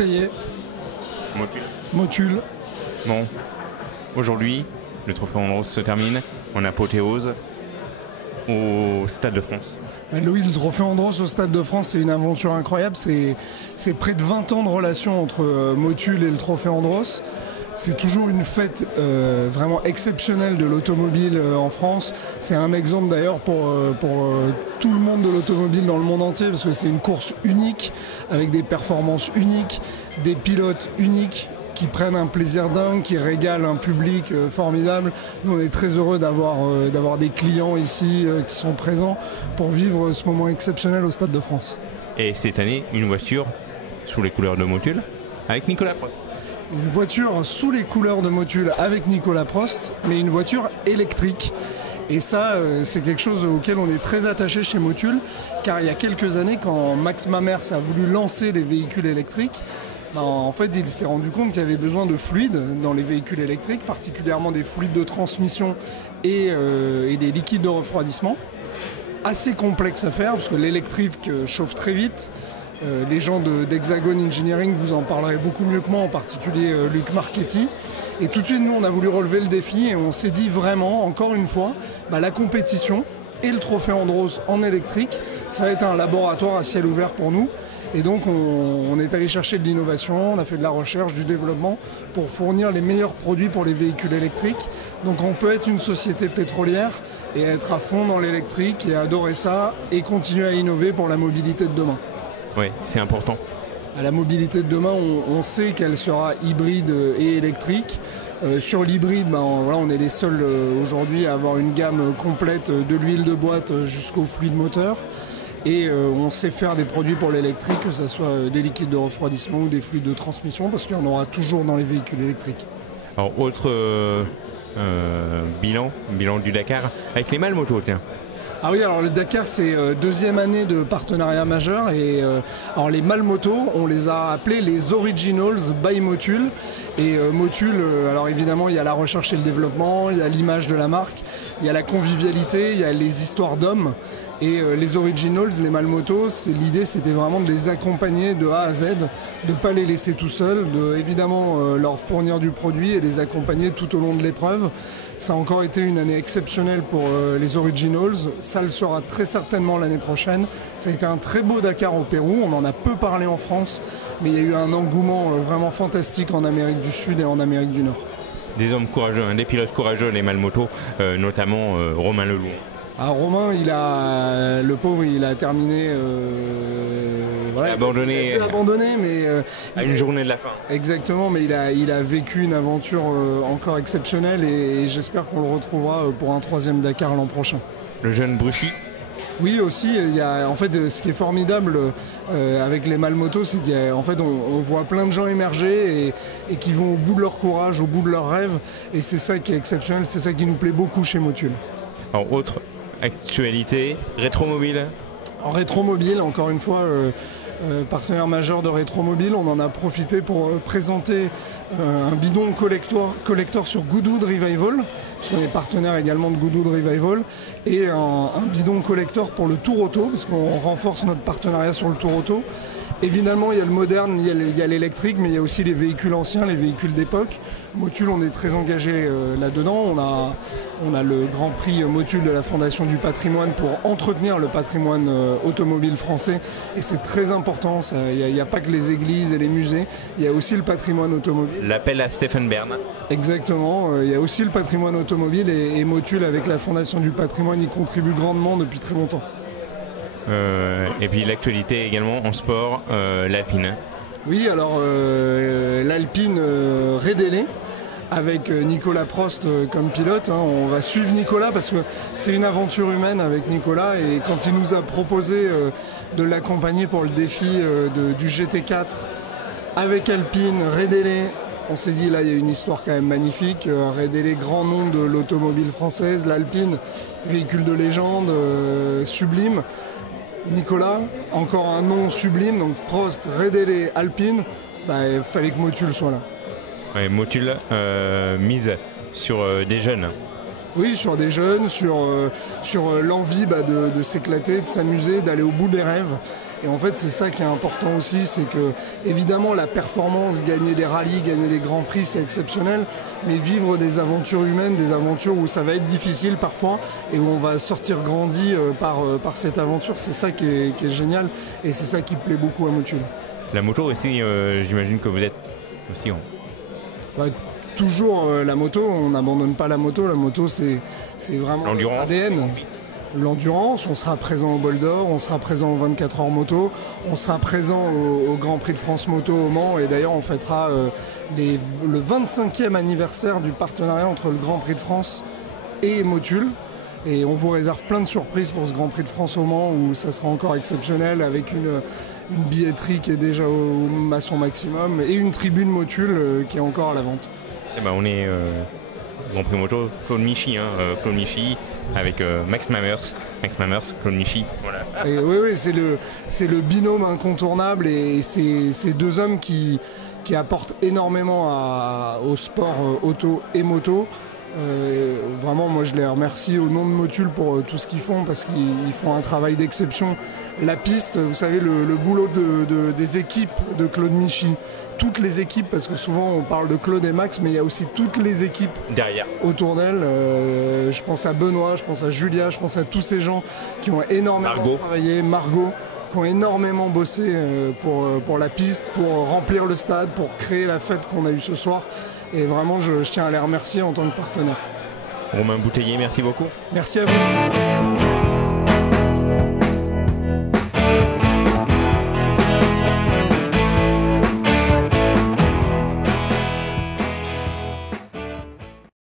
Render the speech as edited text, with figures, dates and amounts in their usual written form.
bouteiller. Motul. Bon, aujourd'hui, le Trophée Andros se termine en apothéose au Stade de France. Louis, le Trophée Andros au Stade de France, c'est une aventure incroyable. C'est près de 20 ans de relation entre Motul et le Trophée Andros. C'est toujours une fête vraiment exceptionnelle de l'automobile en France. C'est un exemple d'ailleurs pour tout le monde de l'automobile dans le monde entier, parce que c'est une course unique, avec des performances uniques, des pilotes uniques qui prennent un plaisir dingue, qui régalent un public formidable. Nous, on est très heureux d'avoir des clients ici qui sont présents pour vivre ce moment exceptionnel au Stade de France. Et cette année, une voiture sous les couleurs de Motul avec Nicolas Prost. Une voiture sous les couleurs de Motul avec Nicolas Prost, mais une voiture électrique. Et ça, c'est quelque chose auquel on est très attaché chez Motul, car il y a quelques années, quand Max Mamers a voulu lancer les véhicules électriques, en fait, il s'est rendu compte qu'il y avait besoin de fluides dans les véhicules électriques, particulièrement des fluides de transmission et des liquides de refroidissement. Assez complexe à faire, parce que l'électrique chauffe très vite. Les gens d'Hexagon Engineering vous en parleraient beaucoup mieux que moi, en particulier Luc Marchetti. Et tout de suite, nous, on a voulu relever le défi et on s'est dit vraiment, encore une fois, la compétition et le Trophée Andros en électrique, ça va être un laboratoire à ciel ouvert pour nous. Et donc, on est allé chercher de l'innovation, on a fait de la recherche, du développement pour fournir les meilleurs produits pour les véhicules électriques. Donc, on peut être une société pétrolière et être à fond dans l'électrique et adorer ça et continuer à innover pour la mobilité de demain. Oui, c'est important. À la mobilité de demain, on sait qu'elle sera hybride et électrique. Sur l'hybride, on est les seuls aujourd'hui à avoir une gamme complète de l'huile de boîte jusqu'au fluide moteur. Et on sait faire des produits pour l'électrique, que ce soit des liquides de refroidissement ou des fluides de transmission, parce qu'il y en aura toujours dans les véhicules électriques. Alors, autre bilan du Dakar, avec les Malmoto, tiens. Ah oui, alors le Dakar, c'est deuxième année de partenariat majeur. Et alors les Malmoto, on les a appelés les Originals by Motul. Et Motul, alors évidemment, il y a la recherche et le développement, il y a l'image de la marque, il y a la convivialité, il y a les histoires d'hommes. Et les Originals, les Malmoto, l'idée c'était vraiment de les accompagner de A à Z, de ne pas les laisser tout seuls, de évidemment leur fournir du produit et les accompagner tout au long de l'épreuve. Ça a encore été une année exceptionnelle pour les Originals, ça le sera très certainement l'année prochaine. Ça a été un très beau Dakar au Pérou, on en a peu parlé en France, mais il y a eu un engouement vraiment fantastique en Amérique du Sud et en Amérique du Nord. Des hommes courageux, des pilotes courageux, les Malmoto, notamment Romain Leloup. Alors Romain, le pauvre, il a terminé... il a abandonné, mais... à une journée de la fin. Exactement, mais il a vécu une aventure encore exceptionnelle et j'espère qu'on le retrouvera pour un troisième Dakar l'an prochain. Le jeune Bruchy. Oui, aussi, en fait, ce qui est formidable avec les Malmoto, c'est qu'en fait, on voit plein de gens émerger et qui vont au bout de leur courage, au bout de leurs rêves, et c'est ça qui est exceptionnel, c'est ça qui nous plaît beaucoup chez Motul. Alors, autre actualité, Rétromobile. En Rétromobile, encore une fois, partenaire majeur de Rétromobile, on en a profité pour présenter un bidon collector sur Goodwood Revival, parce qu'on est partenaire également de Goodwood Revival, et un bidon collector pour le Tour Auto, parce qu'on renforce notre partenariat sur le Tour Auto. Évidemment, il y a le moderne, il y a l'électrique, mais il y a aussi les véhicules anciens, les véhicules d'époque. Motul, on est très engagé là-dedans. On a le Grand Prix Motul de la Fondation du Patrimoine pour entretenir le patrimoine automobile français. Et c'est très important. Il n'y a pas que les églises et les musées, il y a aussi le patrimoine automobile. L'appel à Stéphane Bern. Exactement. Il y a aussi le patrimoine automobile et Motul, avec la Fondation du Patrimoine, y contribue grandement depuis très longtemps. Et puis l'actualité également en sport, l'Alpine. Oui, alors l'Alpine Redélé avec Nicolas Prost comme pilote. On va suivre Nicolas parce que c'est une aventure humaine avec Nicolas, et quand il nous a proposé de l'accompagner pour le défi du GT4 avec Alpine, Redélé, on s'est dit là il y a une histoire quand même magnifique. Redélé, grand nom de l'automobile française, l'Alpine, véhicule de légende, sublime. Nicolas, encore un nom sublime, donc Prost, Redélé, Alpine, il fallait que Motul soit là. Ouais, Motul mise sur des jeunes. Oui, sur des jeunes, sur l'envie de s'éclater, de s'amuser, d'aller au bout des rêves. Et en fait, c'est ça qui est important aussi, c'est que évidemment la performance, gagner des rallyes, gagner des grands prix, c'est exceptionnel, mais vivre des aventures humaines, des aventures où ça va être difficile parfois et où on va sortir grandi par cette aventure, c'est ça qui est génial et c'est ça qui plaît beaucoup à Motul. La moto aussi, j'imagine que vous êtes aussi en... Toujours la moto, on n'abandonne pas la moto c'est vraiment notre ADN. L'endurance, on sera présent au Bol d'Or, on sera présent au 24 heures moto, on sera présent au Grand Prix de France Moto au Mans et d'ailleurs on fêtera le 25e anniversaire du partenariat entre le Grand Prix de France et Motul. Et on vous réserve plein de surprises pour ce Grand Prix de France au Mans où ça sera encore exceptionnel avec une billetterie qui est déjà à son maximum et une tribune Motul qui est encore à la vente. Eh ben, on est Grand Prix Moto, Claude Michy, Claude Michy avec Max Mamers, Claude Michy. Voilà. Et oui, c'est le binôme incontournable et c'est deux hommes qui apportent énormément au sport auto et moto. Vraiment, moi je les remercie au nom de Motul pour tout ce qu'ils font parce qu'ils font un travail d'exception. La piste, vous savez, le boulot des équipes de Claude Michy, toutes les équipes, parce que souvent on parle de Claude et Max, mais il y a aussi toutes les équipes derrière autour d'elle. Je pense à Benoît, je pense à Julia, je pense à tous ces gens qui ont énormément travaillé, Margot, qui ont énormément bossé pour la piste, pour remplir le stade, pour créer la fête qu'on a eue ce soir. Et vraiment, je tiens à les remercier en tant que partenaire. Romain Bouteiller, merci beaucoup. Merci à vous.